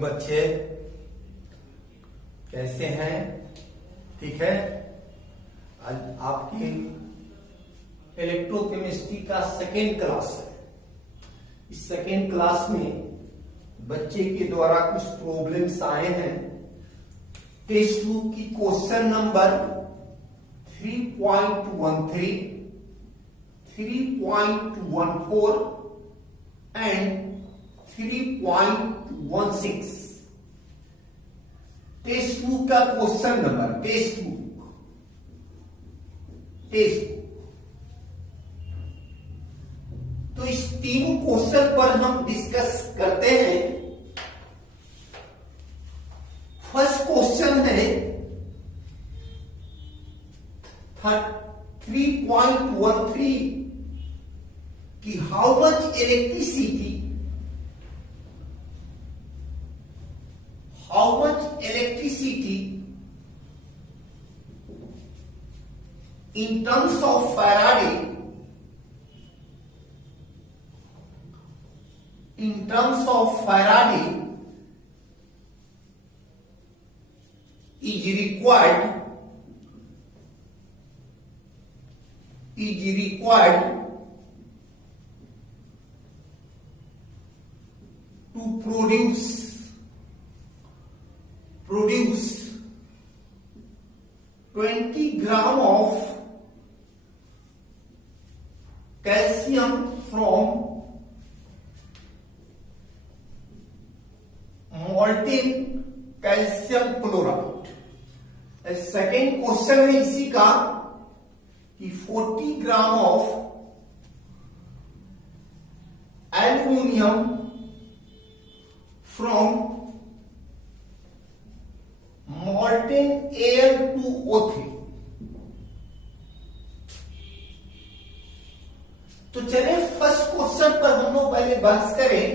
Morning बच्चे, कैसे हैं? ठीक है। आज आपकी इलेक्ट्रोकेमिस्ट्री का सेकेंड क्लास है। इस सेकेंड क्लास में बच्चे के द्वारा कुछ प्रॉब्लम्स आए हैं। टेस्ट बुक की question number 3.13, 3.14 and 3.16 test book का क्वेश्चन नंबर, टेस्ट बुक तो इस तीनों क्वेश्चन पर हम डिस्कस करते हैं। फर्स्ट क्वेश्चन है 3.13 कि how much electricity in terms of Faraday is required to produce 20 gram of calcium from molten calcium chloride। Second question है इसी का कि 40 gram of aluminium from molten Al2O3। तो चलिए फर्स्ट क्वेश्चन पर हम लोग पहले बहस करें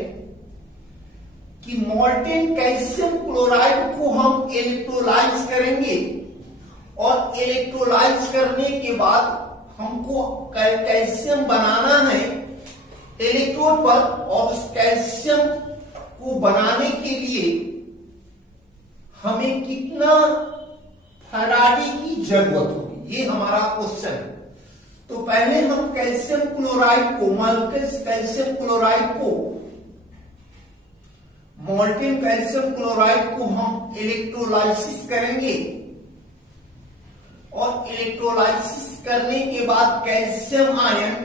कि molten कैल्शियम क्लोराइड को हम इलेक्ट्रोलाइज करेंगे और इलेक्ट्रोलाइज करने के बाद हमको कैल्शियम बनाना है इलेक्ट्रोड पर, और उस कैल्शियम को बनाने के लिए हमें कितना फैराडे की जरूरत होगी, ये हमारा क्वेश्चन है। तो पहले हम कैल्शियम क्लोराइड को, molten कैल्शियम क्लोराइड को हम इलेक्ट्रोलाइसिस करेंगे और इलेक्ट्रोलाइसिस करने के बाद कैल्शियम आयन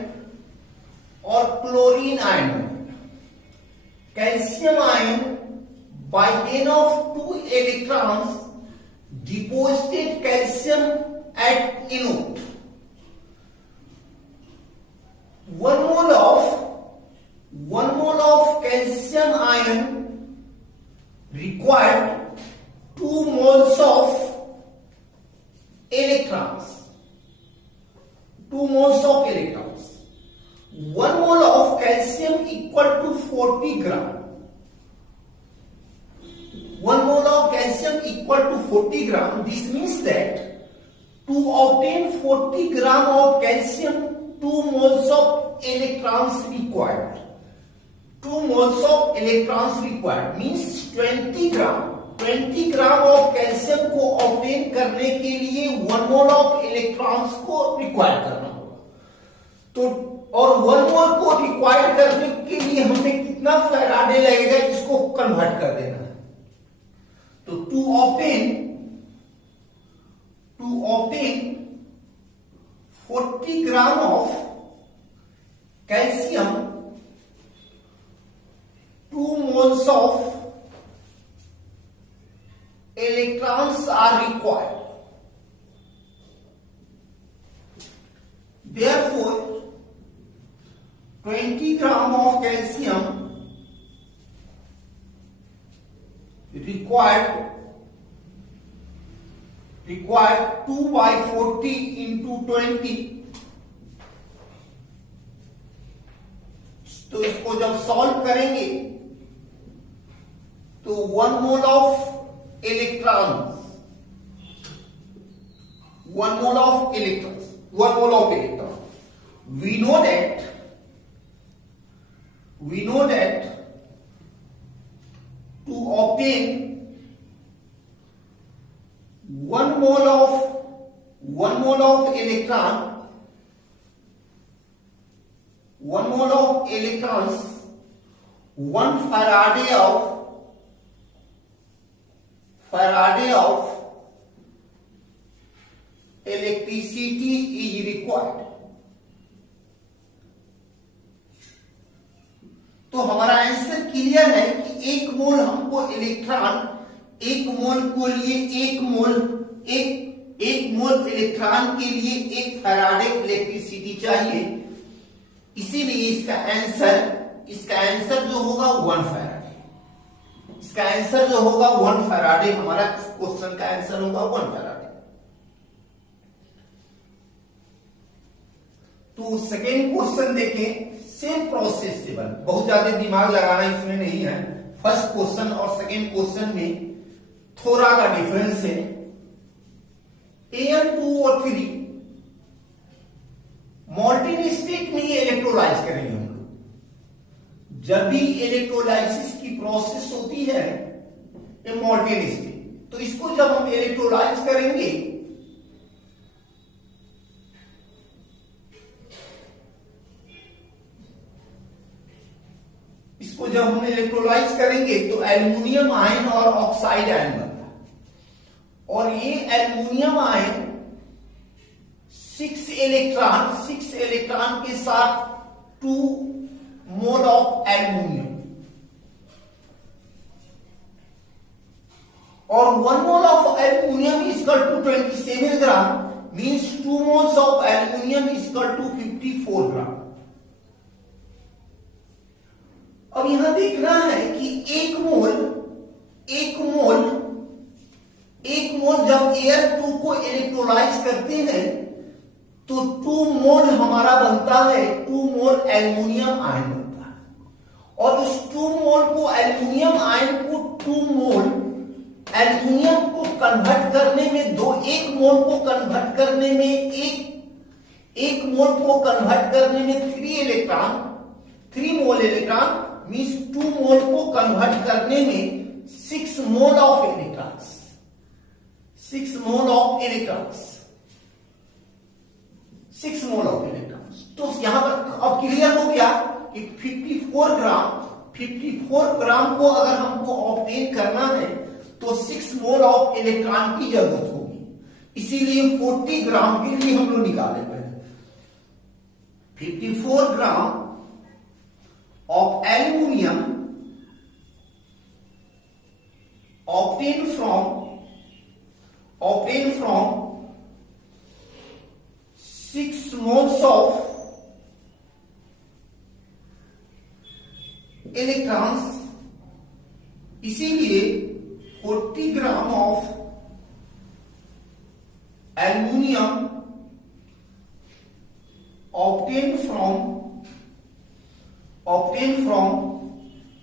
और chlorine ion, calcium ion by gain of 2 electrons deposited calcium at anode। 1 mole of calcium ion required 2 moles of electrons। 1 mole of calcium equal to 40 gram। 1 mole of calcium equal to 40 gram। This means that to obtain 40 gram of calcium, 2 moles of electrons required। 2 moles of electrons required means 20 gram। 20 gram of calcium को obtain करने के लिए 1 mole of electrons को require करना होगा। तो और 1 mole को require करने के लिए हमें कितना फैराडे लगेगा, इसको कन्वर्ट कर देना है। तो to obtain 40 gram of calcium, 2 moles of electrons are required। Therefore 20 gram of calcium required 2 by 40 into 20। तो इसको जब सॉल्व करेंगे तो 1 mole of electrons, 1 mole of electrons, we know that to obtain 1 mole of electrons, 1 Faraday of electricity is required. तो हमारा answer clear है कि 1 मोल हमको इलेक्ट्रॉन, 1 मोल को लिए 1 मोल इलेक्ट्रॉन के लिए 1 फैराडे इलेक्ट्रिसिटी चाहिए। इसीलिए इसका आंसर जो होगा 1 फैराडे, इसका आंसर जो होगा 1 फैराडे, हमारा इस क्वेश्चन का आंसर होगा 1 फैराडे। तो सेकेंड क्वेश्चन देखें, सेम प्रोसेस टेबल, बहुत ज्यादा दिमाग लगाना इसमें नहीं है। फर्स्ट क्वेश्चन और सेकेंड क्वेश्चन में थोड़ा का डिफरेंस है। Al2 और 3 मॉल्टेन स्टेट में ये इलेक्ट्रोलाइज करेंगे हम लोग। जब भी इलेक्ट्रोलाइसिस की प्रोसेस होती है ये मॉल्टेन स्टेट, तो इसको जब हम इलेक्ट्रोलाइज करेंगे तो एल्युमिनियम आयन और ऑक्साइड आयन बनता है। और ये एल्युमिनियम आयन 6 इलेक्ट्रॉन के साथ 2 मोल ऑफ एल्युमिनियम और 1 mole of aluminium is equal to 27 gram, means 2 moles of aluminium is equal to 54 gram. अब यहां देखना है कि 1 मोल जब Al2 को इलेक्ट्रोलाइज करते हैं तो 2 मोल हमारा बनता है, 2 मोल एल्युमिनियम आयन बनता है। और उस 2 मोल को एल्युमिनियम आयन को 2 मोल एल्युमिनियम को कन्वर्ट करने में 1 मोल को कन्वर्ट करने में 3 मोल इलेक्ट्रॉन मींस 2 मोल को कन्वर्ट करने में 6 mole of electrons, 6 mole of electrons. तो यहां पर अब क्लियर हो गया कि 54 ग्राम को अगर हमको ऑब्टेन करना है तो 6 मोल ऑफ इलेक्ट्रॉन की जरूरत होगी। इसीलिए 40 ग्राम के लिए हम लोग निकाले पहले 54 ग्राम of aluminium obtained from 6 moles of electrons, इसीलिए 40 ग्राम of aluminium obtained from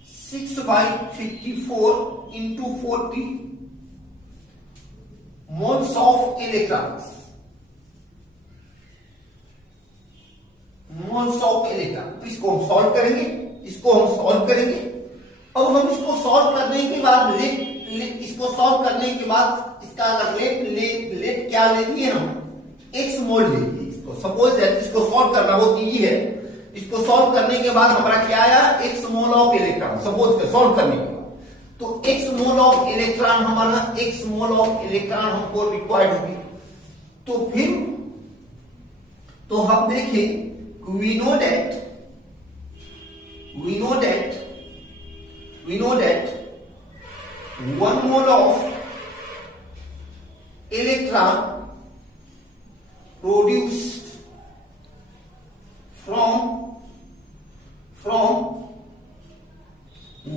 6/54 into 40 moles of electrons, तो इसको हम सॉल्व करेंगे। अब हम इसको सॉल्व करने के बाद इसका अगर लेट क्या ले लिए हम x मोल ले लिए। इसको सपोज दैट इसको सॉल्व करना बहुत इजी है। इसको सॉल्व करने के बाद हमारा क्या आया, x mole of electron. Suppose solve करने के बाद तो x मोल ऑफ इलेक्ट्रॉन हमको रिक्वायर्ड होगी। तो फिर तो हम देखें, we know that 1 mole of electron produced from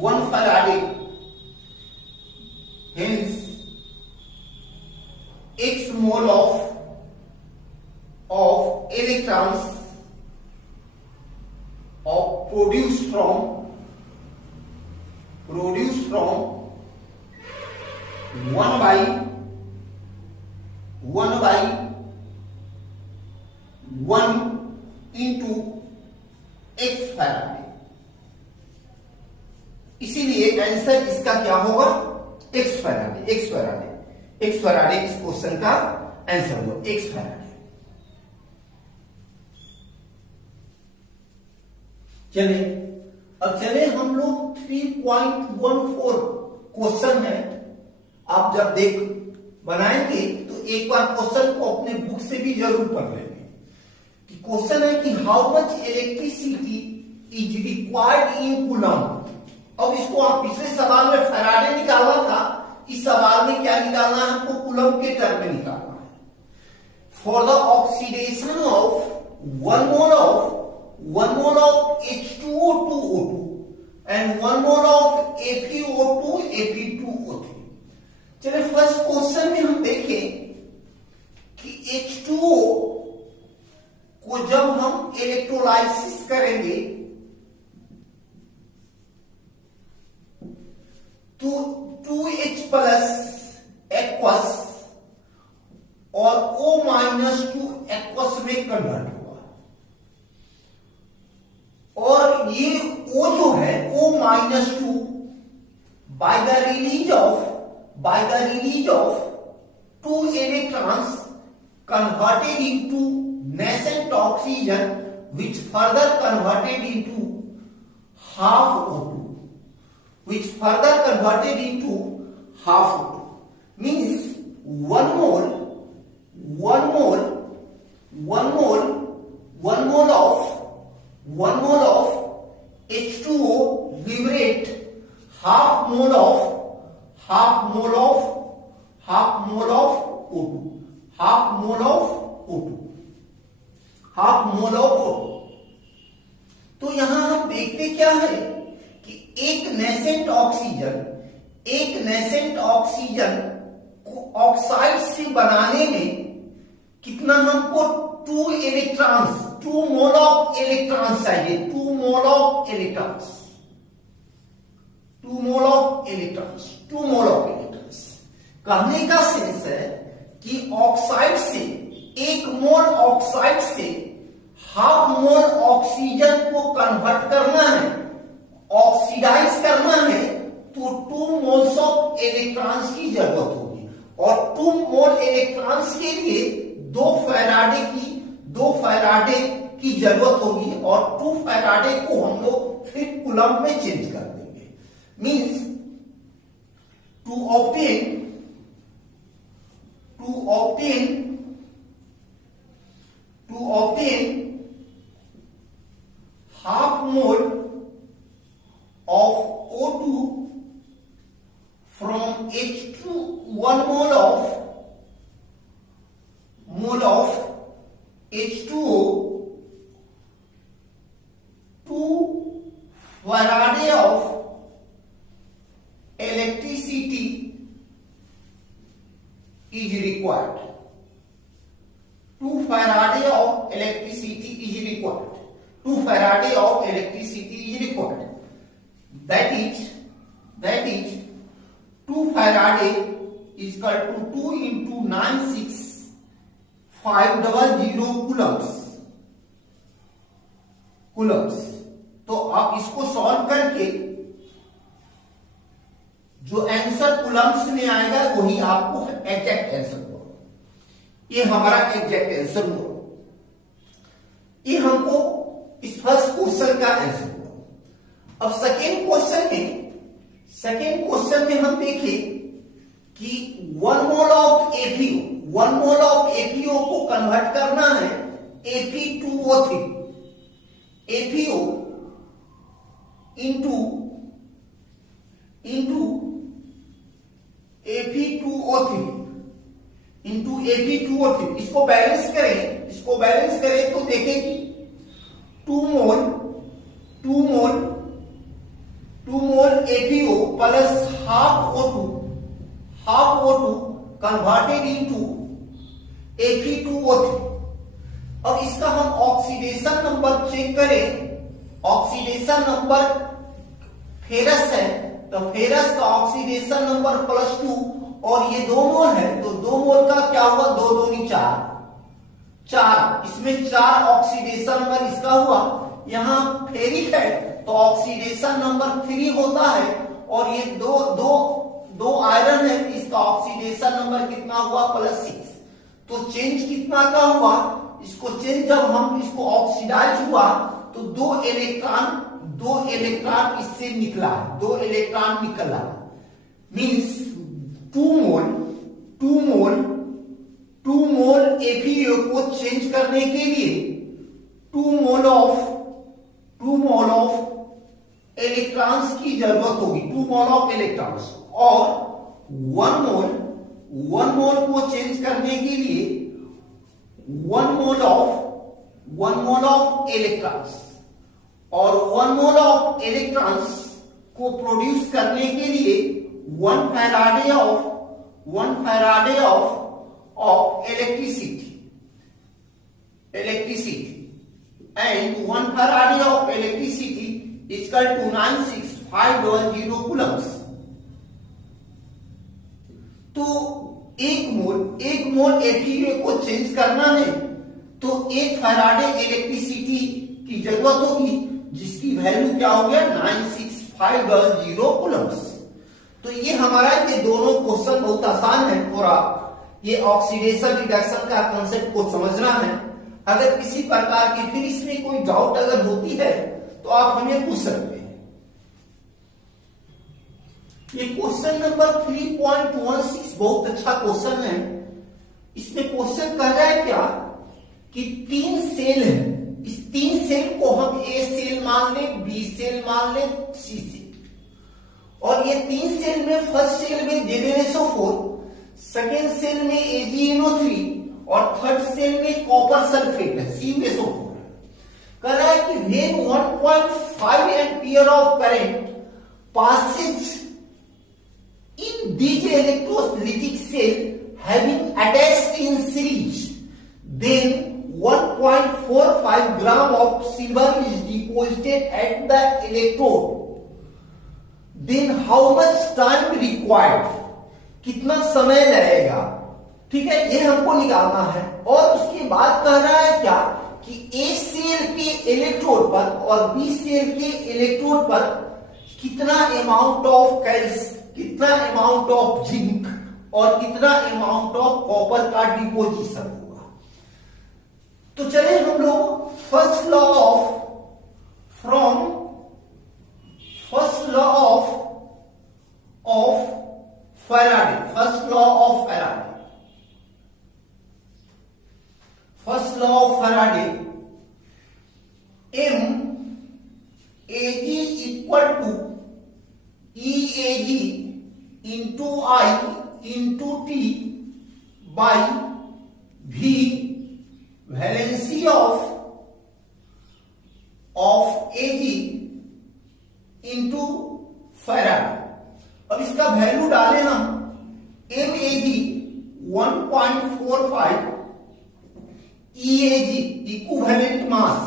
1 Faraday, hence x mole of electrons produced from 1 by 1 into x Faraday। इसीलिए आंसर इसका क्या होगा, x फैराडे। इस क्वेश्चन का आंसर हुआ 1 फैराडे। चले अब चले हम लोग 3.14 क्वेश्चन है। आप जब देख बनाएंगे तो एक बार क्वेश्चन को अपने बुक से भी जरूर पढ़ लेंगे कि क्वेश्चन है कि how much electricity is required in coulomb. अब इसको आप पिछले सवाल में फैराडे निकाला था, इस सवाल में क्या निकालना है हमको, कूलम के टर्म में निकालना है। For the oxidation of 1 mole of H2O2 and 1 mole of FeO2 Fe2O3। चलिए फर्स्ट क्वेश्चन में हम देखें कि H2O को जब हम इलेक्ट्रोलाइसिस करेंगे तो 2H प्लस एक्वस और O माइनस 2 एक्वस में कन्वर्ट हुआ, और ये O जो है O minus 2 by the release of 2 electrons converted into nascent oxygen which further converted into half O2, means 1 mole of H2O liberate half mole of O2। तो यहां हम देखते क्या है कि एक नेसेंट ऑक्सीजन को ऑक्साइड से बनाने में कितना हमको 2 मोल ऑफ इलेक्ट्रॉन्स चाहिए, 2 मोल ऑफ इलेक्ट्रॉन्स। कहने का सेंस है कि ऑक्साइड से 1 मोल ऑक्साइड से हाफ मोल ऑक्सीजन को कन्वर्ट करना है, ऑक्सीडाइज करना है, तो 2 मोल्स ऑफ इलेक्ट्रॉन्स की जरूरत होगी, और 2 मोल इलेक्ट्रॉन्स के लिए 2 फैराडे की जरूरत होगी, और 2 फैराडे को हम लोग फिर कूलम में चेंज कर देंगे। Means to obtain half mole of O2 from H2, 1 mole of H2O, 2 Faraday of electricity is required. 2 Faraday of electricity is required. 2 Faraday of electricity is required. That is 2 Faraday is equal to 2 into 96500 coulombs। तो आप इसको solve करके जो answer Coulomb's में आएगा वही आपको exact answer होगा। ये हमारा एग्जैक्ट आंसर हुआ, ये हमको इस फर्स्ट क्वेश्चन का आंसर हुआ। अब सेकेंड क्वेश्चन में हम देखें कि 1 मोल ऑफ एफीओ को कन्वर्ट करना है Fe2O3 into Fe2O3 इसको बैलेंस करें तो देखें कि 2 मोल FeO plus half O2 converted into Fe2O3। अब इसका हम ऑक्सीडेशन नंबर चेक करें, ऑक्सीडेशन नंबर फेरस है तो फेरस का ऑक्सीडेशन नंबर +2, और ये 2 मोल है तो 2 मोल का क्या हुआ, 2 दूनी 4, इसमें 4 ऑक्सीडेशन नंबर इसका हुआ। यहां फेरिक है तो ऑक्सीडेशन नंबर 3 होता है, और ये दो आयरन है, इसका ऑक्सीडेशन नंबर कितना हुआ, +6। तो चेंज कितना का हुआ, इसको चेंज जब हम इसको ऑक्सीडाइज हुआ तो दो इलेक्ट्रॉन इससे निकला, 2 इलेक्ट्रॉन निकला, मींस 2 मोल एफीओ को चेंज करने के लिए 2 मोल ऑफ इलेक्ट्रॉन्स की जरूरत होगी, 2 मोल ऑफ इलेक्ट्रॉन्स, और 1 मोल को चेंज करने के लिए 1 मोल ऑफ इलेक्ट्रॉन्स, और 1 मोल ऑफ इलेक्ट्रॉन्स को प्रोड्यूस करने के लिए 1 Faraday of electricity, and 1 Faraday of electricity is equal to 96510 coulombs. तो एक मोल एफीओ को चेंज करना है तो 1 फैराडे इलेक्ट्रिसिटी की जरूरत होगी, जिसकी वैल्यू क्या हो गया 96510 coulombs. तो ये हमारा ये दोनों क्वेश्चन बहुत आसान है, थोड़ा ये ऑक्सीडेशन रिडक्शन का कंसेप्ट को समझना है। अगर किसी प्रकार की फिर इसमें कोई डाउट अगर होती है तो आप हमें पूछ सकते हैं। ये क्वेश्चन नंबर 3.16 बहुत अच्छा क्वेश्चन है। इसमें क्वेश्चन कह रहा है क्या कि 3 सेल है, इस 3 सेल को हम ए सेल मान ले, बी सेल मान ले, सी सेल, और ये 3 सेल में फर्स्ट सेल में JnSO4, सेकेंड सेल में AgNO3 और थर्ड सेल में कॉपर सल्फेट है CuSO4। कह रहा है कि when 1.5 ampere of current passes in these electrolytic cell having attached in series, then 1.45 gram of silver is deposited at the electrode. Then how much time required? कितना समय लगेगा, ठीक है, ये हमको निकालना है। और उसके बाद कह रहा है क्या कि ए सेल के इलेक्ट्रोड पर और बी सेल के इलेक्ट्रोड पर कितना अमाउंट ऑफ कितना अमाउंट ऑफ जिंक और कितना अमाउंट ऑफ कॉपर का डिपोजिशन होगा। तो चले हम लोग first law of Faraday, first law of Faraday, M Ag equal to EAg into I into T by V valency of Ag into Faraday. अब इसका वैल्यू डालें हम, MAg 1.45, EAG equivalent mass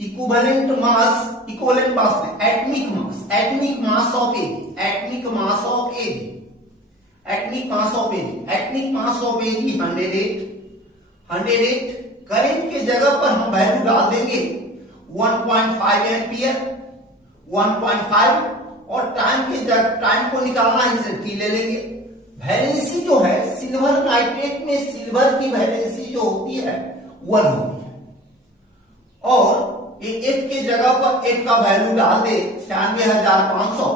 atomic mass of AG 108। Current के जगह पर हम value डाल देंगे 1.5 एम्पियर, 1.5, और टाइम को निकालना है इसे T ले लेंगे। वैलेंसी जो है सिल्वर नाइट्रेट में सिल्वर की वैलेंसी जो होती है 1 होती है, और ये F के जगह पर F का वैल्यू डाल दे 96,500,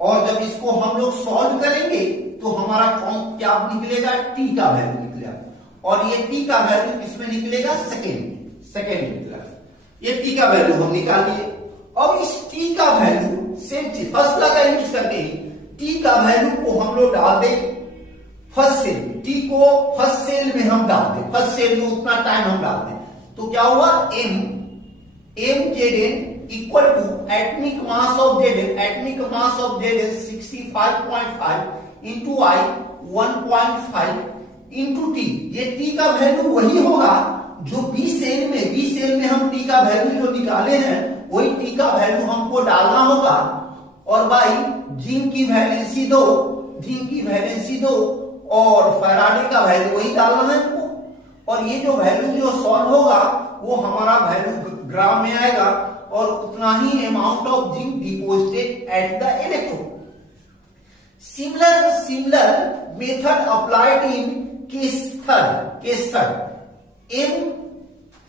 और जब इसको हम लोग सॉल्व करेंगे तो हमारा क्या निकलेगा, T का वैल्यू निकलेगा, और ये T का वैल्यू किसमें निकलेगा, सेकेंड निकलेगा। ये T का वैल्यू हम निकाल लिए। अब इस T का वैल्यू सेम चीज फर्स्ट लॉ का यूज करके ही T का वैल्यू को हम लोग डाल दें फर्स्ट सेल में, T को फर्स्ट सेल में हम डाल दें, फर्स्ट सेल में उतना टाइम हम डाल दें, तो क्या हुआ, MZn equal to atomic mass of Zn 65.5 into I 1.5 into T। ये T का वैल्यू वही होगा जो बी सेल में हम T का वैल्यू जो निकाले हैं वही T का वैल्यू हमको डालना होगा, और भाई जिंक की वैलेंसी दो और फैराडे का वैल्यू वही डालना है हमको, और ये जो वैल्यू जो सॉल्व होगा वो हमारा वैल्यू ग्राम में आएगा, और उतना ही amount of zinc deposited at the electrode. Similar method applied in case third, in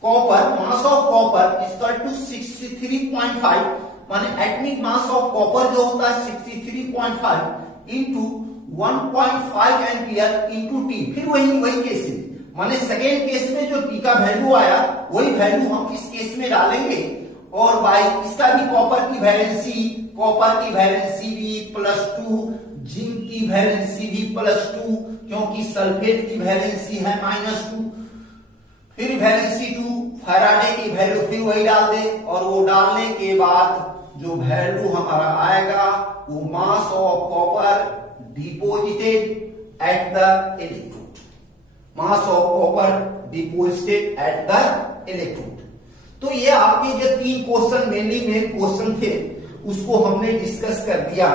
copper, mass of copper is equal to 63.5, माने एटॉमिक मास ऑफ कॉपर जो होता है 63.5 into 1.5 एम्पियर into T। फिर वही केस है, माने सेकेंड केस में जो T का वैल्यू आया वही वैल्यू हम इस केस में डालेंगे, और बाई इसका भी कॉपर की वैलेंसी भी +2, जिंक की वैलेंसी भी +2, क्योंकि सल्फेट की वैलेंसी है -2, फिर वैलेंसी 2, फैराडे की वैल्यू फिर वही डाल दे, और वो डालने के बाद जो वैल्यू हमारा आएगा वो mass of copper deposited at the electrode, mass of copper deposited at the electrode. तो ये आपके जो 3 क्वेश्चन मेन क्वेश्चन थे उसको हमने डिस्कस कर दिया।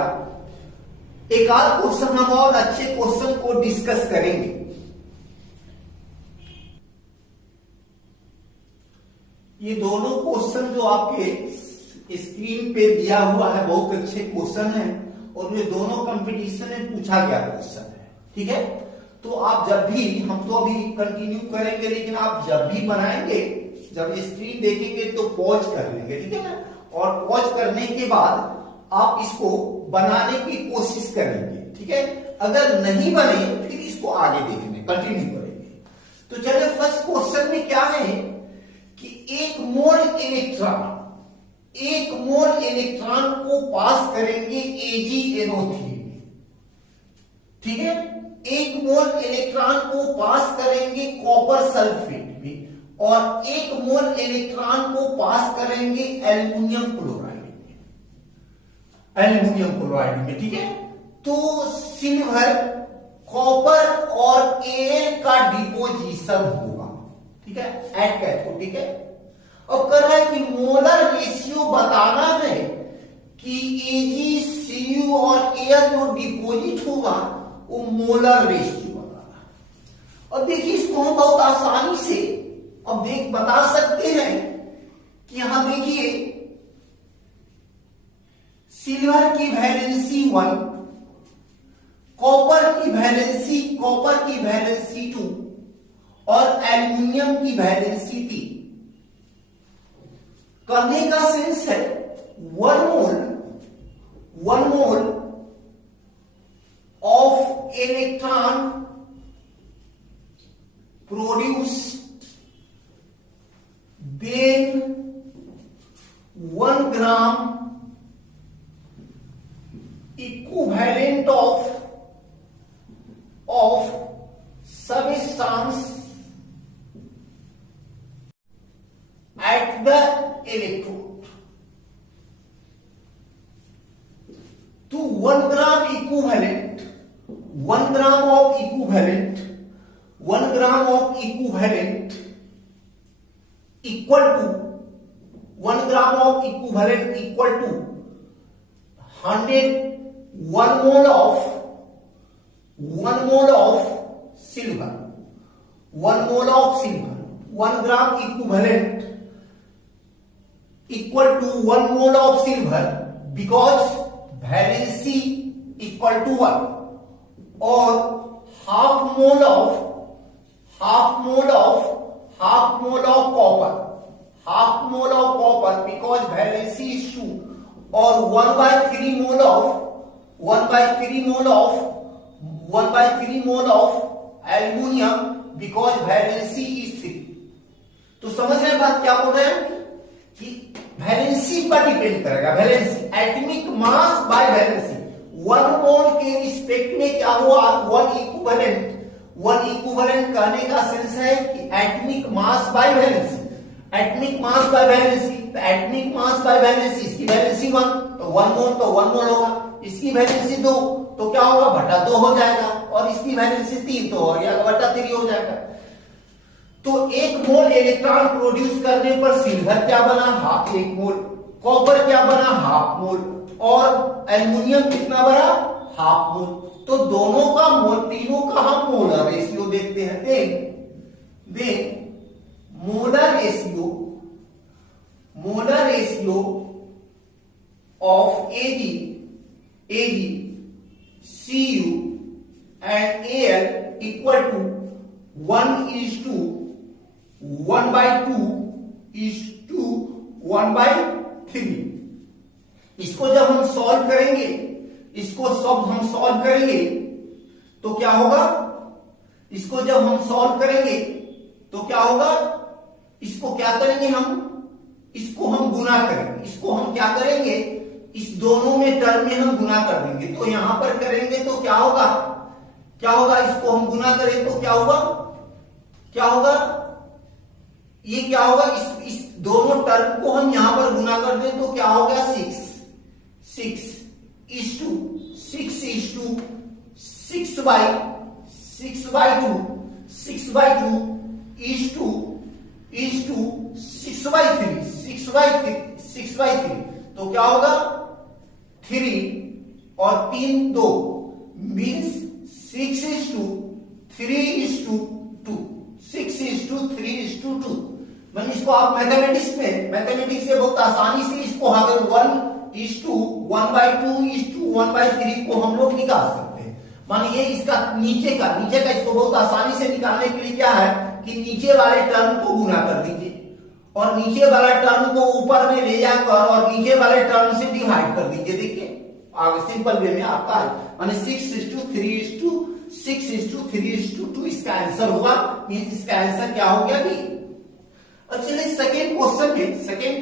एक आध क्वेश्चन हम और अच्छे क्वेश्चन को डिस्कस करेंगे। ये दोनों क्वेश्चन जो आपके स्क्रीन पे दिया हुआ है बहुत अच्छे क्वेश्चन हैं, और ये दोनों कंपटीशन में पूछा गया क्वेश्चन है, ठीक है। तो आप जब भी, हम तो अभी कंटिन्यू करेंगे, लेकिन आप जब भी बनाएंगे, जब स्क्रीन देखेंगे तो पॉज कर लेंगे, ठीक है ना, और पॉज करने के बाद आप इसको बनाने की कोशिश करेंगे, ठीक है। अगर नहीं बने फिर इसको आगे देखेंगे, कंटिन्यू करेंगे। तो चलिए फर्स्ट क्वेश्चन में क्या है कि एक मोल इलेक्ट्रॉन को पास करेंगे AgNO3 में, ठीक है। एक मोल इलेक्ट्रॉन को पास करेंगे कॉपर सल्फेट में, और एक मोल इलेक्ट्रॉन को पास करेंगे एल्युमिनियम क्लोराइड में, ठीक है। तो सिल्वर, कॉपर और Al का डिपोजिशन होगा, ठीक है, एट कैथोड, ठीक है। अब कर रहा है कि मोलर रेशियो बताना है कि AgCu और Al जो डिपोजिट होगा वो मोलर रेशियो बताना। अब देखिए इसको हम बहुत आसानी से अब बता सकते हैं कि यहां देखिए सिल्वर की वैलेंसी 1, कॉपर की वैलेंसी 2 और एल्युमिनियम की वैलेंसी 3। करने का सेंस है 1 mole of electron produced, then 1 gram equivalent of substance at the electrode. तो 1 gram equivalent equal to 1 gram of equivalent equal to 1 mole of silver. 1 gram equivalent equal to 1 mole of silver because valency equal to 1, or half mole of copper because valency is 2, or 1/3 mole of aluminium because valency is 3। तो समझ रहे हैं बात क्या बोल रहे हैं कि वैलेंसी पर डिपेंड करेगा, valency atomic mass by valency. 1 मोल के रिस्पेक्ट में क्या हुआ 1 इक्विवेलेंट कहने का सेंस है कि एटॉमिक मास बाय वैलेंसी, इसकी वैलेंसी 1 तो 1 मोल होगा, इसकी वैलेंसी 2 तो क्या होगा बटा 2 हो जाएगा, और इसकी वैलेंसी 3 तो हो गया बटा 3 हो जाएगा। तो 1 मोल इलेक्ट्रॉन प्रोड्यूस करने पर सिल्वर क्या बना 1 मोल, कॉपर क्या बना 1/2 मोल, और एल्युमिनियम कितना बना 1/2 मोल। तो दोनों का मोल, तीनों का हम मोलर रेशियो देखते हैं। Then molar ratio of Ag, Cu and Al equal to 1:2:1/3। इसको जब हम सॉल्व करेंगे, इसको सब हम सॉल्व करेंगे तो क्या होगा, इसको जब हम सॉल्व करेंगे तो क्या होगा, इसको क्या करेंगे हम, इसको हम गुना करेंगे, इसको हम क्या करेंगे, इस दोनों में टर्म में हम गुना कर देंगे। तो यहां पर करेंगे तो क्या होगा, क्या होगा, इसको हम गुना करें तो क्या होगा, क्या होगा, ये क्या होगा, इस दोनों टर्म को हम यहां पर गुना कर दें तो क्या हो गया, 6:6:6/3 तो क्या होगा 3 और 3 2 मीन्स 6:3:2 6:3:2। मैंने इसको आप मैथमेटिक्स से बहुत आसानी से इसको अगर 1:1/2:1/3 को हम लोग निकाल सकते हैं। मानिए इसका नीचे का इसको बहुत आसानी से निकालने के लिए क्या है कि नीचे वाले टर्म को गुना कर दीजिए और नीचे वाला टर्म को ऊपर में ले जाकर और नीचे वाले टर्म से डिवाइड कर दीजिए। देखिए आगे सिंपल वे में आपका माने 6:3:2 इसका आंसर होगा। इसका आंसर क्या हो गया भी। और चलिए सेकेंड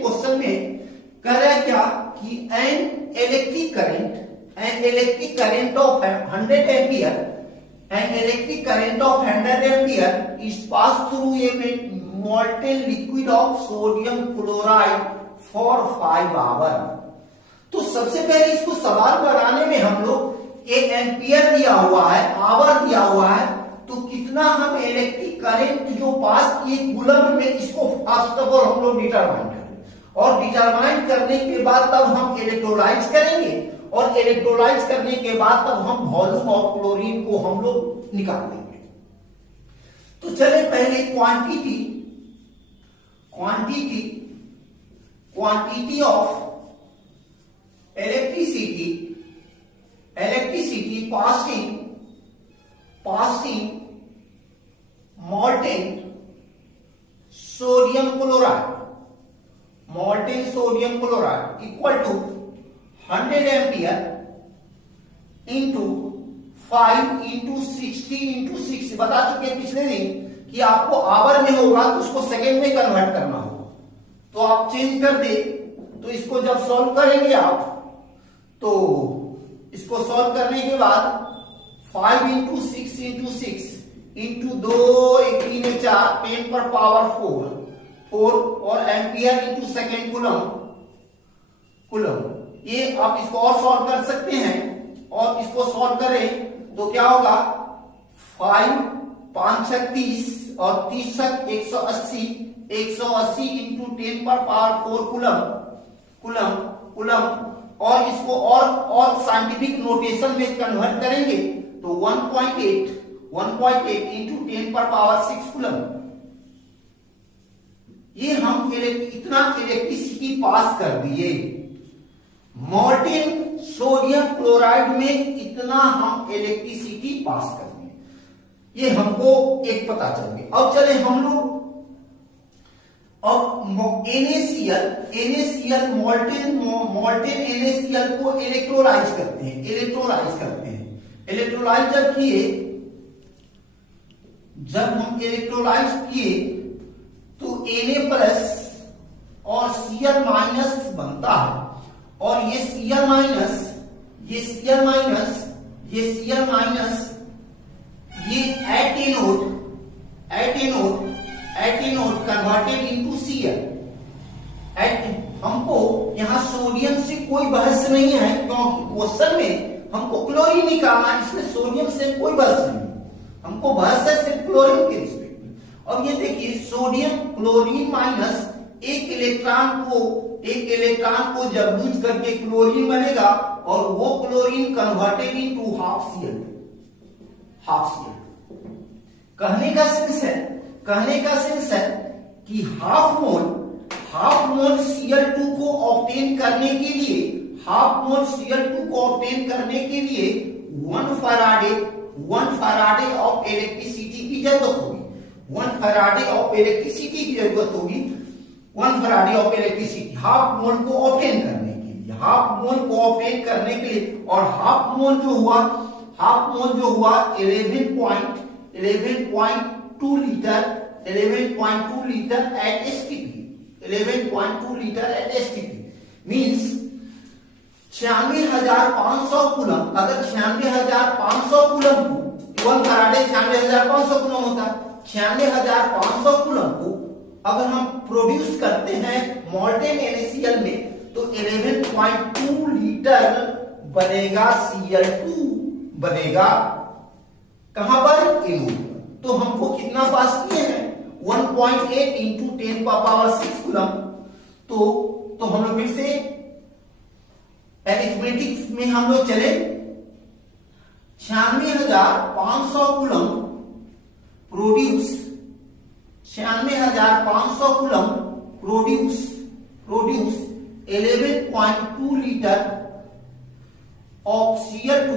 क्वेश्चन में कह रहा है क्या कि an electric current of 100 ampere is passed through a molten liquid of sodium chloride for 5 hours। तो सबसे पहले इसको सवाल बनाने में हम लोग एक एम्पियर दिया हुआ है, आवर दिया हुआ है, तो कितना हम इलेक्ट्रिक करंट जो पास किए कूलम में, इसको फर्स्ट ऑफ ऑल हम लोग डिटरमाइन करेंगे और डिटरमाइन करने के बाद तब हम इलेक्ट्रोलाइज करेंगे और इलेक्ट्रोलाइज करने के बाद तब हम वॉल्यूम ऑफ क्लोरीन को हम लोग निकाल देंगे। तो चले पहले quantity of electricity passed in molten sodium chloride equal to 100 ampere into 5 into 60 into 6। बता चुके हैं पिछले दिन कि आपको आवर में होगा तो उसको सेकेंड में कन्वर्ट करना होगा, तो आप चेंज कर दे। तो इसको जब सॉल्व करेंगे आप, तो इसको सॉल्व करने के बाद 5 into 6 into 6 into 2 3 4 10 पर पावर 4 और एम्पियर इंटू सेकेंड कूलम। ये आप इसको और सॉल्व कर सकते हैं और इसको सॉल्व करें तो क्या होगा 5 5 6 30 और 30 180 इंटू 10 पर पावर 4 कूलम और इसको और साइंटिफिक नोटेशन में कन्वर्ट करेंगे तो 1.8 इंटू 10 पर पावर 6 कूलम। ये हम इतना इलेक्ट्रिसिटी पास कर दिए। मोल्टेन सोडियम क्लोराइड में इतना हम इलेक्ट्रिसिटी पास कर दिए, ये हमको एक पता चल गया। अब चले हम लोग अब NaCl मोल्टेन NaCl को इलेक्ट्रोलाइज करते हैं। इलेक्ट्रोलाइज जब हम इलेक्ट्रोलाइज किए तो Na+ और Cl- बनता है और ये Cl- ये एटेनोड कन्वर्टेड इनटू Cl। हमको यहां सोडियम से कोई बहस नहीं है क्योंकि क्वेश्चन में हमको क्लोरीन निकालना है, इसमें सोडियम से कोई बहस नहीं, हमको बहस है सिर्फ क्लोरीन के रिस्पेक्ट में। अब ये देखिए सोडियम क्लोरीन माइनस एक इलेक्ट्रॉन को जब यूज करके क्लोरीन बनेगा और वो chlorine converted into half Cl। कहने का सेंस है कि हाफ मोल Cl2 को ऑब्टेन करने के लिए 1 फराडे ऑफ इलेक्ट्रिसिटी की जरूरत होगी। 1 फैराडे ऑफ इलेक्ट्रिसिटी की जरूरत होगी, 1 Faraday of electricity half mole को ऑब्टेन करने के लिए, हाफ मोल को ऑब्टेन करने के लिए। और हाफ मोल जो हुआ 11.2 litre, 11.2 litre at STP, 11.2 litre at STP means 96,500 coulomb. अगर 96,500 कूलम को 1 फैराडे 96,500 कूलम होता है, 96,500 कूलम को अगर हम प्रोड्यूस करते हैं मॉल्टेन NaCl में तो 11.2 लीटर बनेगा Cl2 बनेगा कहां पर, एनोड। तो हमको कितना पास किए हैं 1.8 इंटू 10⁻6 कूलम। तो हम लोग फिर से अरिथमेटिक्स में हम लोग चले, 96,500 coulomb produce, 96,500 coulomb produce 11.2 litre of Cl2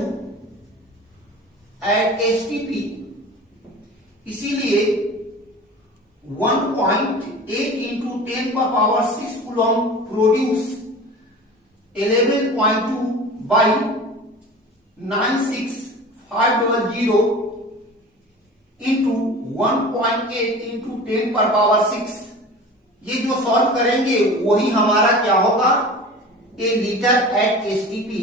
at STP. इसीलिए 1.8 into 10⁻6 coulomb produce 11.2 by 96500 into 1.8 into 10⁻6। ये जो सॉल्व करेंगे वही हमारा क्या होगा, a litre at STP,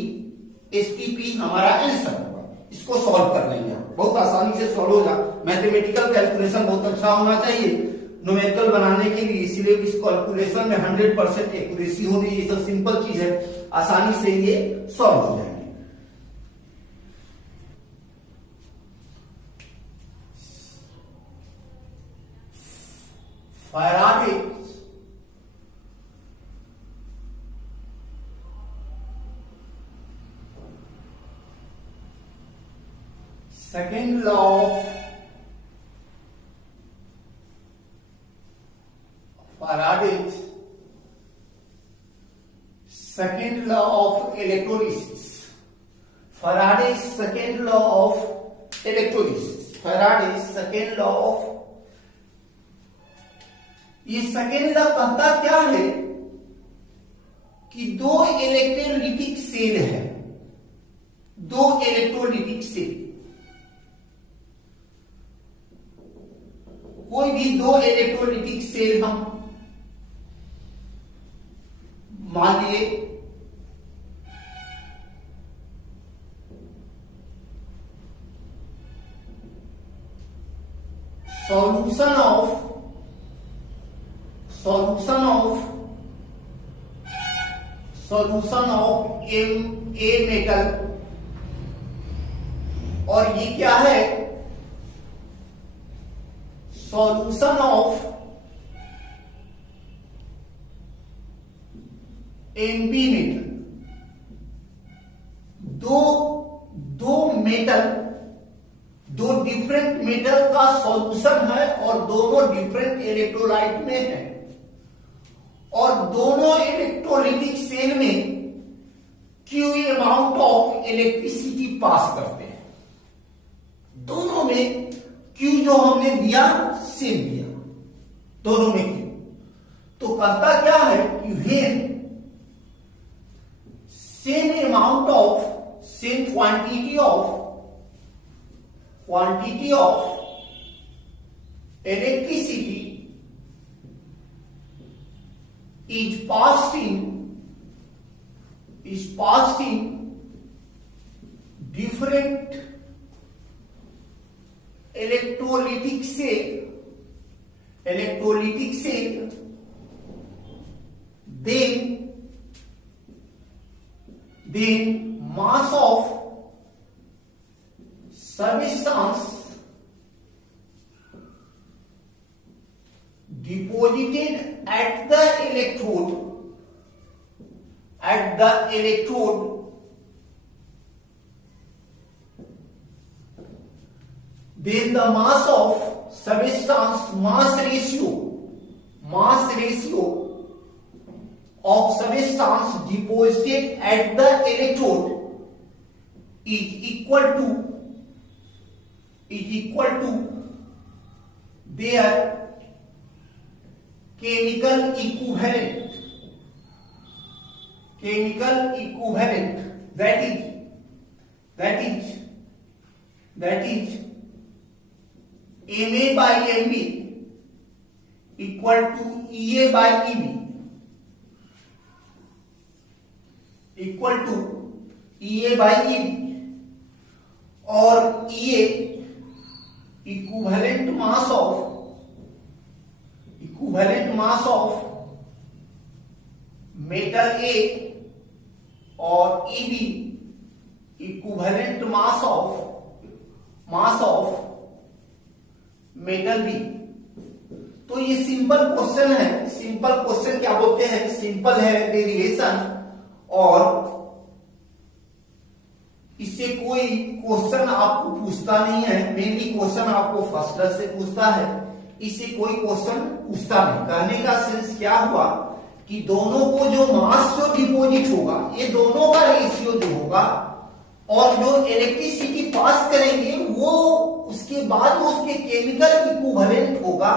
STP हमारा आंसर होगा। इसको सॉल्व कर लेंगे, बहुत आसानी से सॉल्व होगा। मैथमेटिकल कैलकुलेशन बहुत अच्छा होना चाहिए न्यूमेरिकल बनाने के लिए, इसलिए इस कैलकुलेशन में 100% एक्यूरेसी होनी, ये सब सिंपल चीज है, आसानी से ये सॉल्व हो जाएंगे। Faraday second law of Faraday's second law of electrolysis. Faraday's second law of electrolysis. Faraday's second law of, ये सेकेंड लॉ कहता क्या है कि दो इलेक्ट्रोलिटिक सेल है, दो इलेक्ट्रोलिटिक सेल, कोई भी दो इलेक्ट्रोलिटिक सेल हम मान लिए, सॉल्यूशन ऑफ ए मेटल, और ये क्या है, सॉल्यूशन ऑफ एनबी मेटल। दो मेटल, दो डिफरेंट मेटल का सॉल्यूशन है और दोनों डिफरेंट इलेक्ट्रोलाइट में है, और दोनों इलेक्ट्रोलिटिक सेल में Q amount of electricity pass करते हैं। दोनों में क्यू जो हमने दिया सेम दिया, दोनों में क्यू। तो कहता क्या है कि when same amount of, same quantity of electricity is passed in different electrolytic cell, then mass of substance deposited at the electrode, then the mass of substance, mass ratio of substance deposited at the electrode is equal to their chemical equivalent, that is Ma by Mb equal to Ea by Eb और Ea equivalent mass of metal A और Eb equivalent mass of metal B. तो ये simple question है। Simple question क्या बोलते हैं? Simple है derivation, और इससे कोई क्वेश्चन आपको पूछता नहीं है। मेनली क्वेश्चन आपको फर्स्ट से पूछता है, इससे कोई क्वेश्चन पूछता नहीं। कहने का सेंस क्या हुआ कि दोनों को जो मास जो डिपोजिट होगा, ये दोनों का रेशियो जो होगा और जो इलेक्ट्रिसिटी पास करेंगे वो उसके बाद जो उसके केमिकल इक्विवेलेंट होगा,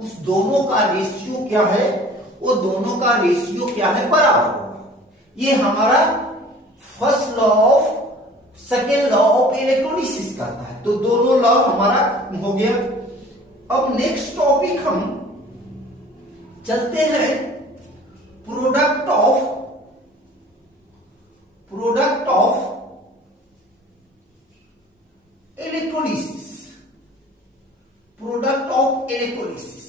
उस दोनों का रेशियो क्या है? वो दोनों का रेशियो क्या है? बराबर होगा। ये हमारा first law of second law of electrolysis करता है। तो दोनों लॉ हमारा हो गया। अब नेक्स्ट टॉपिक हम चलते हैं product of electrolysis. Product of electrolysis,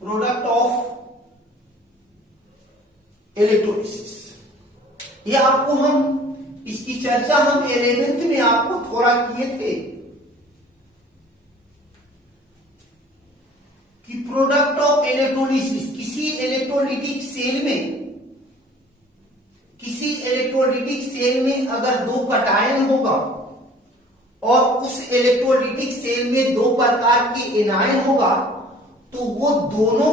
product of electrolysis, ये आपको हम इसकी चर्चा हम 11th में आपको थोड़ा किए थे कि प्रोडक्ट ऑफ इलेक्ट्रोलिसिस किसी इलेक्ट्रोलिटिक सेल में अगर दो कटायन होगा और उस इलेक्ट्रोलिटिक सेल में दो प्रकार के एनायन होगा, तो वो दोनों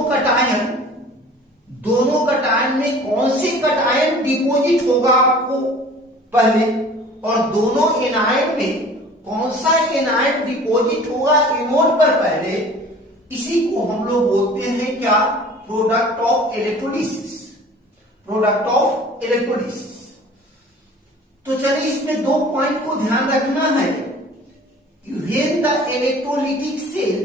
कटायन में कौन से कटायन डिपोजिट होगा आपको पहले, और दोनों एनायन में कौन सा एनायन डिपोजिट होगा एनोड पर पहले, इसी को हम लोग बोलते हैं क्या? Product of electrolysis. Product of electrolysis. तो चलिए इसमें दो पॉइंट को ध्यान रखना है कि when the electrolytic cell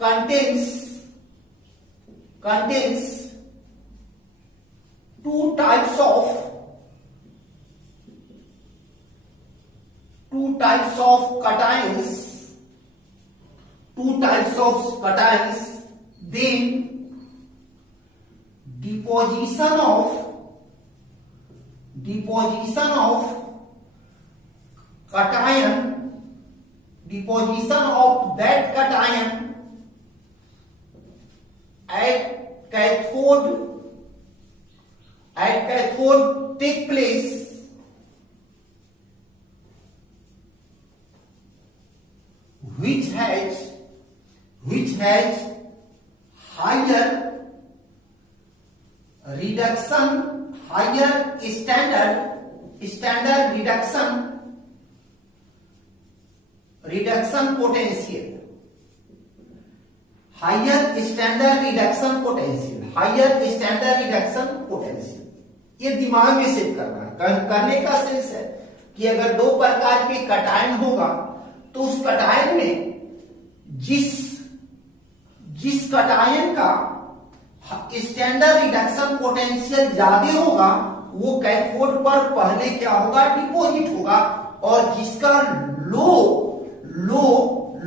contains two types of cations, then deposition of that cation at cathode take place which has higher standard reduction potential, ये दिमाग में सेट करना है। करने का सेंस है कि अगर दो प्रकार के कटायन होगा तो उस कटायन में जिस कटायन का स्टैंडर्ड रिडक्शन पोटेंशियल ज्यादा होगा वो कैथोड पर पहले क्या होगा? डिपोजिट होगा, और जिसका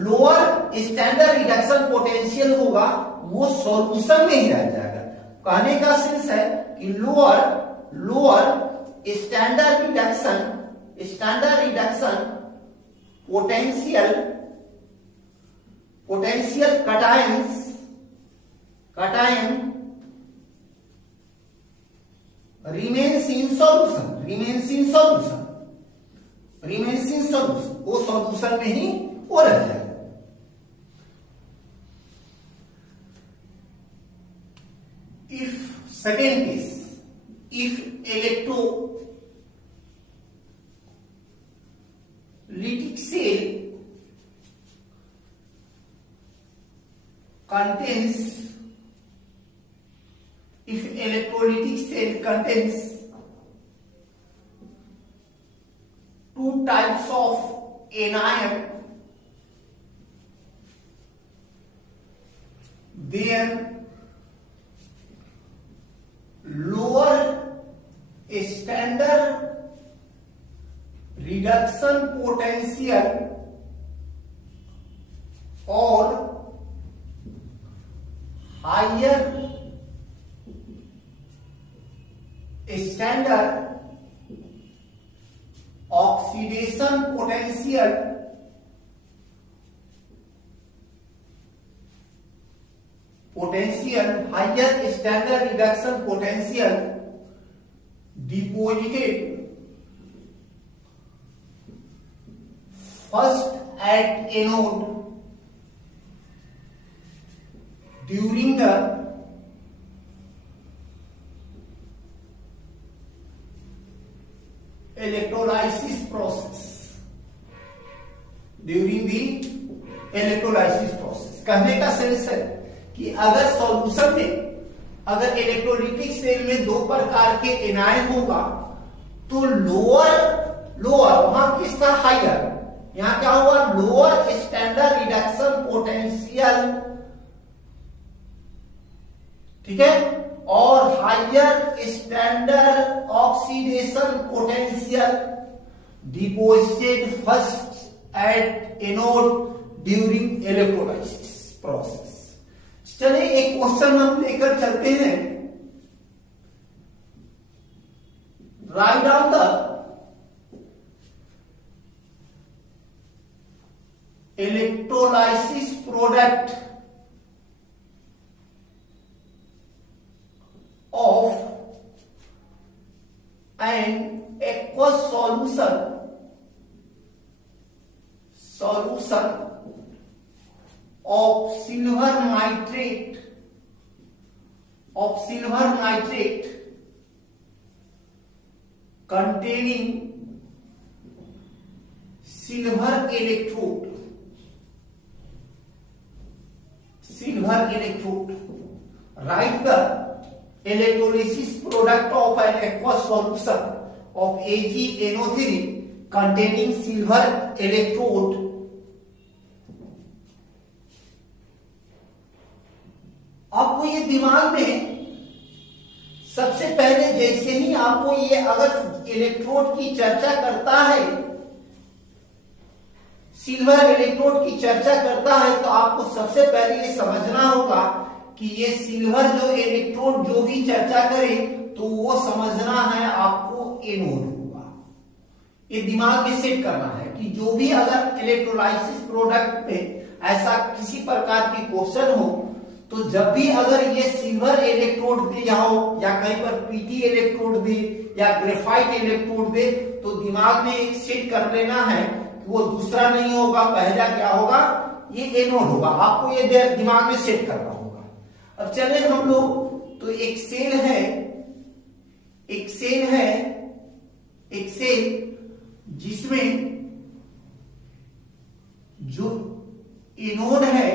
लोअर स्टैंडर्ड रिडक्शन पोटेंशियल होगा वो सॉल्यूशन में ही रह जाएगा। कहने का सेंस है कि lower standard reduction potential cation remains in solution, वो सॉल्यूशन में ही वो रह जाएगा। If Second case, if electrolytic cell contains two types of anion, then lower standard reduction potential और higher standard oxidation potential higher standard reduction potential deposited first at anode during the electrolysis process. कहने का sense है कि अगर solution में अगर electrolytic cell में दो प्रकार के एनायन होगा तो लोअर वहां किसका हायर, यहां क्या हुआ, लोअर स्टैंडर्ड रिडक्शन पोटेंशियल, ठीक है, और higher standard oxidation potential deposited first at anode during electrolysis process. चलिए एक क्वेश्चन हम लेकर चलते हैं। Right down the electrolysis product of an aqueous solution of silver nitrate containing silver electrode. Write the electrolysis product of an aqueous solution of AgNO3 containing silver electrode. आपको ये दिमाग में सबसे पहले जैसे ही आपको ये अगर इलेक्ट्रोड की चर्चा करता है, सिल्वर इलेक्ट्रोड की चर्चा करता है, तो आपको सबसे पहले ये समझना होगा कि ये सिल्वर जो इलेक्ट्रोड जो भी चर्चा करे तो वो समझना है आपको एनोड होगा। ये दिमाग में सेट करना है कि जो भी अगर इलेक्ट्रोलाइसिस प्रोडक्ट में ऐसा किसी प्रकार की क्वेश्चन हो तो जब भी अगर ये सिल्वर इलेक्ट्रोड दिया हो या कहीं पर पीटी इलेक्ट्रोड दे या ग्रेफाइट इलेक्ट्रोड दे तो दिमाग में एक सेट कर लेना है कि वो दूसरा नहीं होगा, पहला क्या होगा, ये एनोड होगा। आपको ये दिमाग में सेट करना होगा। अब चले हम लोग, तो एक सेल जिसमें जो एनोड है,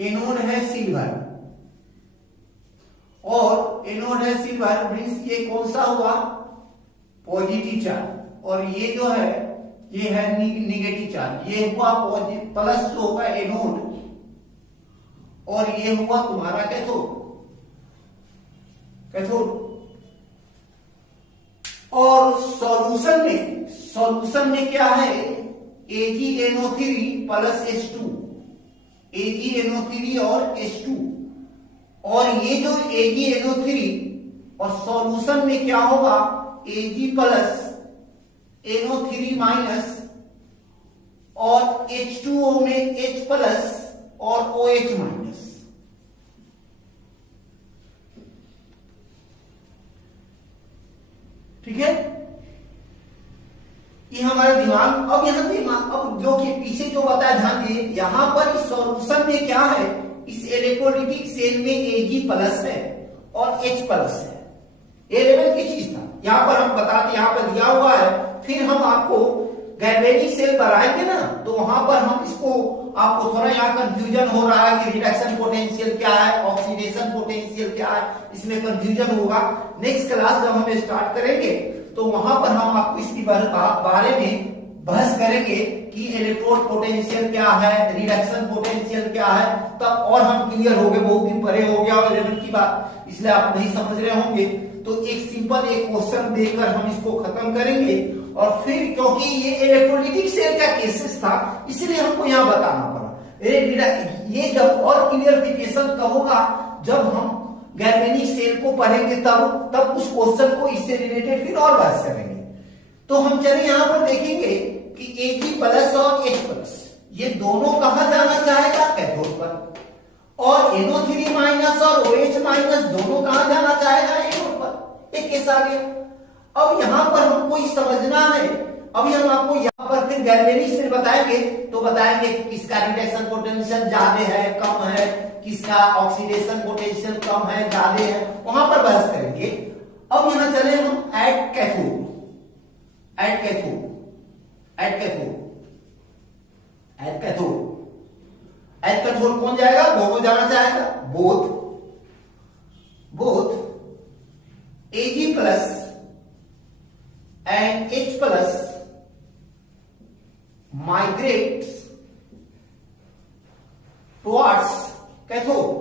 एनोड है सिल्वर, और एनोड है सिल्वर मींस ये कौन सा हुआ, पॉजिटिव चार्ज, और ये जो है ये है निगेटिव चार्ज। ये हुआ प्लस जो होगा एनोड, और ये हुआ तुम्हारा कैथोड। और सॉल्यूशन में क्या है, AgNO3 प्लस H2, AgNO3 और H2, और ये जो AgNO3 और सॉल्यूशन में क्या होगा, Ag प्लस NO3 माइनस और H2O में H प्लस और OH माइनस। ठीक है, ये हमारा दिमाग। अब जो कि पीछे जो बताया, ध्यान दिए, यहां पर इस सॉल्यूशन में क्या है, इस इलेक्ट्रोलिटिक सेल में Ag+ है और H+ है। ये लेवल की चीज था, यहां पर हम बताते, यहां पर दिया हुआ है। फिर हम आपको गैल्वेनिक सेल बनाएंगे ना, तो वहां पर हम इसको, आपको थोड़ा यहाँ कंफ्यूजन हो रहा है कि रिडक्शन पोटेंशियल क्या है, ऑक्सीडेशन पोटेंशियल क्या है, इसमें कंफ्यूजन होगा। नेक्स्ट क्लास जब हम स्टार्ट करेंगे तो वहां पर हम आपको इसके बारे में बहस करेंगे कि इलेक्ट्रोड पोटेंशियल क्या है, रिडक्शन पोटेंशियल क्या है, तब और हम क्लियर हो गए। बहुत दिन परे हो गया और लेवल की बात, इसलिए आप नहीं समझ रहे होंगे। तो एक सिंपल एक क्वेश्चन देकर हम इसको खत्म करेंगे, और फिर क्योंकि ये इलेक्ट्रोलिटिक सेल का केसेस था, इसलिए हमको यहाँ बताना पड़ा। ये जब और क्लियरिफिकेशन कब होगा, जब हम गैल्वेनिक सेल को पढ़ेंगे, तब उस क्वेश्चन को इससे रिलेटेड फिर और बात करेंगे। तो हम चलिए यहाँ पर देखेंगे कि Ag+ और H+, ये दोनों कहां जाना चाहेगा, कैथोड पर, और NO3- और OH- दोनों कहां जाना चाहेगा, एनोड पर। एक केस आ गया। अब यहां पर हमको ये समझना है, अभी हम आपको यहाँ पर फिर गैल्वेनिक सेल बताएंगे, तो बताएंगे कि किसका रिडक्शन पोटेंशियल ज्यादा है, कम है, किसका ऑक्सीडेशन पोटेंशियल कम है, ज्यादा है, वहां पर बहस करेंगे। अब यहां चले हम एट कैथोड कौन जाएगा, दोनों जाना चाहेगा, both Ag+ and H+ migrates towards cathode,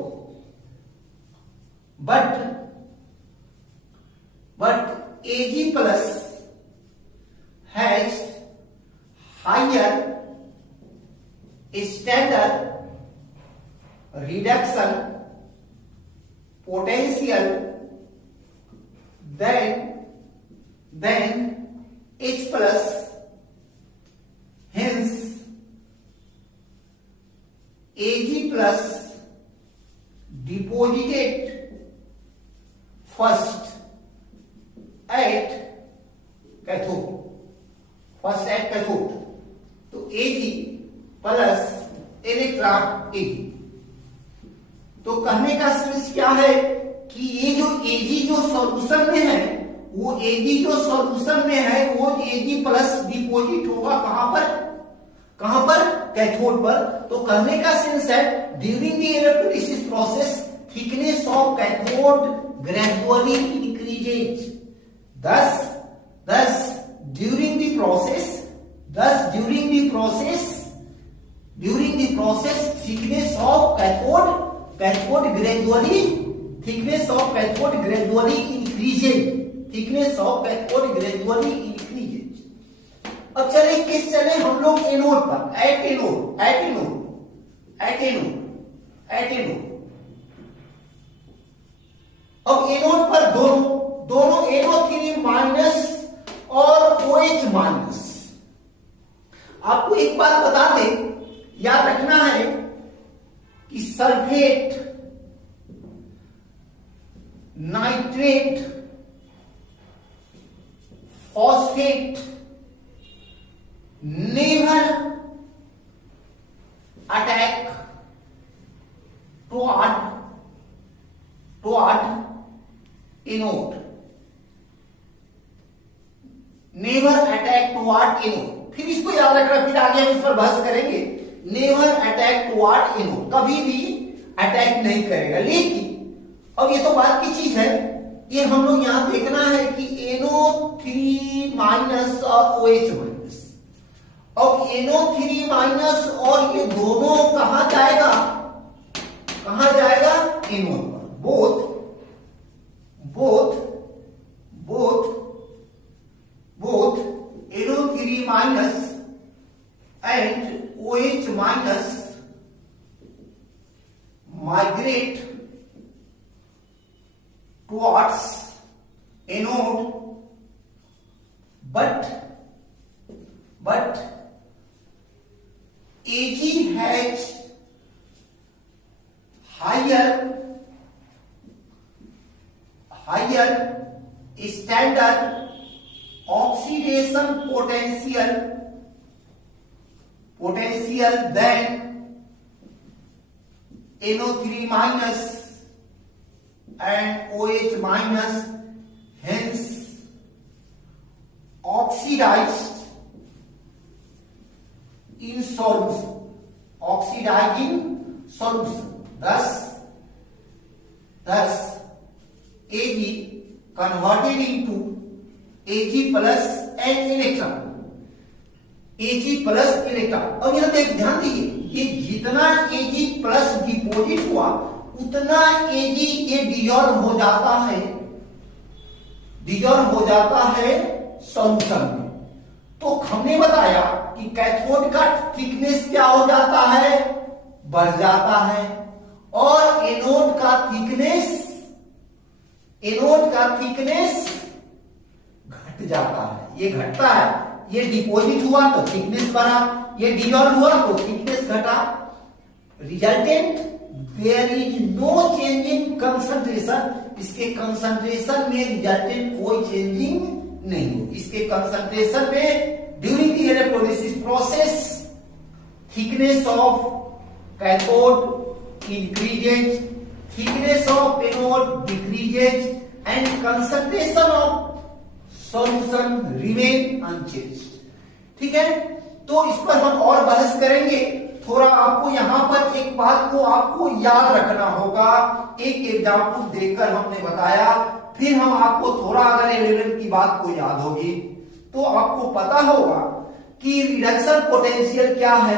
but Ag+ has higher standard reduction potential than H+, hence Ag+ deposited first at cathode, तो Ag+ इलेक्ट्रॉन Ag। तो कहने का सेंस क्या है कि ये जो Ag जो सॉल्यूशन में है, वो Ag जो सॉल्यूशन में है, वो Ag+ डिपोजिट होगा कहां पर, कैथोड पर। तो कहने का सेंस है, during the electrolysis process thickness of cathode gradually increases, thus during the process thickness of cathode gradually increases। अब चले किस चले हम लोग एनोड पर, एट एनोड। अब एनोड पर दोनों NO3- और OH-। आपको एक बात बता दें, याद रखना है कि sulphate, nitrate, phosphate never attack toward anode, never attack toward anode. फिर इसको याद रखना, फिर आगे हम इस पर बहस करेंगे। नेवर अटैक टुवर्ड एनोड, कभी भी अटैक नहीं करेगा। लेकिन अब ये तो बात की चीज है, ये हम लोग यहां देखना है कि NO3- और OH-। अब NO3- और ये दोनों कहां जाएगा, एनोड पर। Both NO3- and OH- migrate towards anode, but Ag has higher standard oxidation potential potential than NO3 minus and OH minus, hence oxidized in solution. Oxidized in solution. Thus Ag converted into Ag plus n electron. Ag plus electron. और यहां देख ध्यान दीजिए, ये जितना Ag plus deposit हुआ उतना Ag ये डिजॉल्व हो जाता है सॉल्यूशन में. तो हमने बताया कि कैथोड का थिकनेस क्या हो जाता है, बढ़ जाता है, और एनोड का थिकनेस घट जाता है. ये घटता है, ये डिपॉजिट हुआ तो थिकनेस बढ़ा, ये डिजॉल्व हुआ तो थिकनेस घटा. Resultant there is no change in concentration. इसके कंसंट्रेशन में रिजल्टेंट कोई चेंजिंग नहीं हो. इसके कंसंट्रेशन में during the electrolysis process thickness of cathode increases, thickness of anode decreases and concentration of solution remain unchanged. ठीक है, तो इस पर हम और बहस करेंगे. थोड़ा आपको यहां पर एक बात को आपको याद रखना होगा. एक एग्जाम्पल देकर हमने बताया, फिर हम आपको थोड़ा अगर 11 की बात को याद होगी तो आपको पता होगा कि रिडक्शन पोटेंशियल क्या है,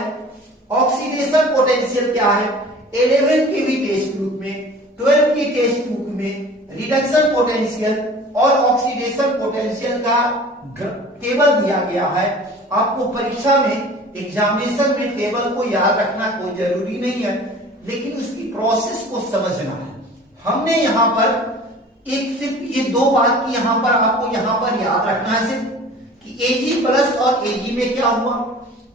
ऑक्सीडेशन पोटेंशियल क्या है. 11 के भी टेक्स्ट बुक में, 12 की टेक्स्ट बुक में रिडक्शन पोटेंशियल और ऑक्सीडेशन पोटेंशियल का टेबल दिया गया है. आपको परीक्षा में एग्जामिनेशन में टेबल को याद रखना कोई जरूरी नहीं है, लेकिन उसकी प्रोसेस को समझना है. हमने यहां पर एक सिर्फ ये दो बात की यहां पर आपको यहां पर याद रखना है सिर्फ कि Ag प्लस और Ag में क्या हुआ,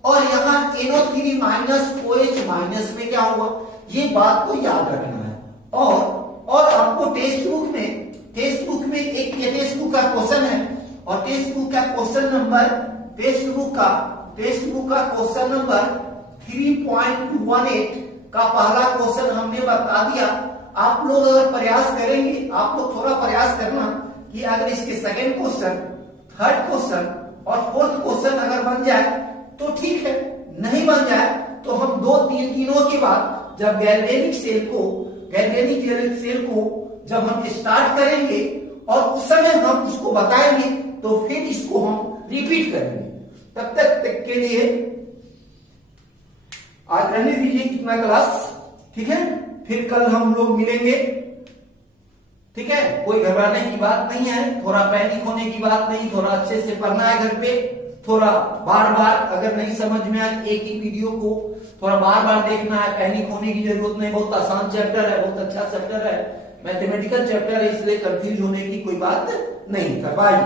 और यहाँ NO3 माइनस OH माइनस में क्या हुआ, ये बात को याद रखना है. और आपको टेक्स्ट बुक में एक ये टेक्स्ट बुक का क्वेश्चन है, और टेक्स्ट बुक का क्वेश्चन नंबर 3.18 का पहला क्वेश्चन हमने बता दिया. आप लोग अगर प्रयास करेंगे, आप लोग थोड़ा प्रयास करना कि अगर इसके सेकंड क्वेश्चन, थर्ड क्वेश्चन और फोर्थ क्वेश्चन अगर बन जाए तो ठीक है, नहीं बन जाए तो हम तीनों के बाद जब गैल्वेनिक सेल को जब हम स्टार्ट करेंगे और उस समय हम उसको बताएंगे तो फिर इसको हम रिपीट करेंगे. तब तक के लिए आज रहने दीजिए कितना क्लास. ठीक है, फिर कल हम लोग मिलेंगे. ठीक है, कोई घबराने की बात नहीं है, थोड़ा पैनिक होने की बात नहीं, थोड़ा अच्छे से पढ़ना है घर पे. थोड़ा बार बार अगर नहीं समझ में आए एक ही वीडियो को थोड़ा बार बार देखना है. पैनिक होने की जरूरत नहीं, बहुत आसान चैप्टर है, बहुत अच्छा चैप्टर है, मैथमेटिकल चैप्टर है, इसलिए कंफ्यूज होने की कोई बात नहीं. बाय.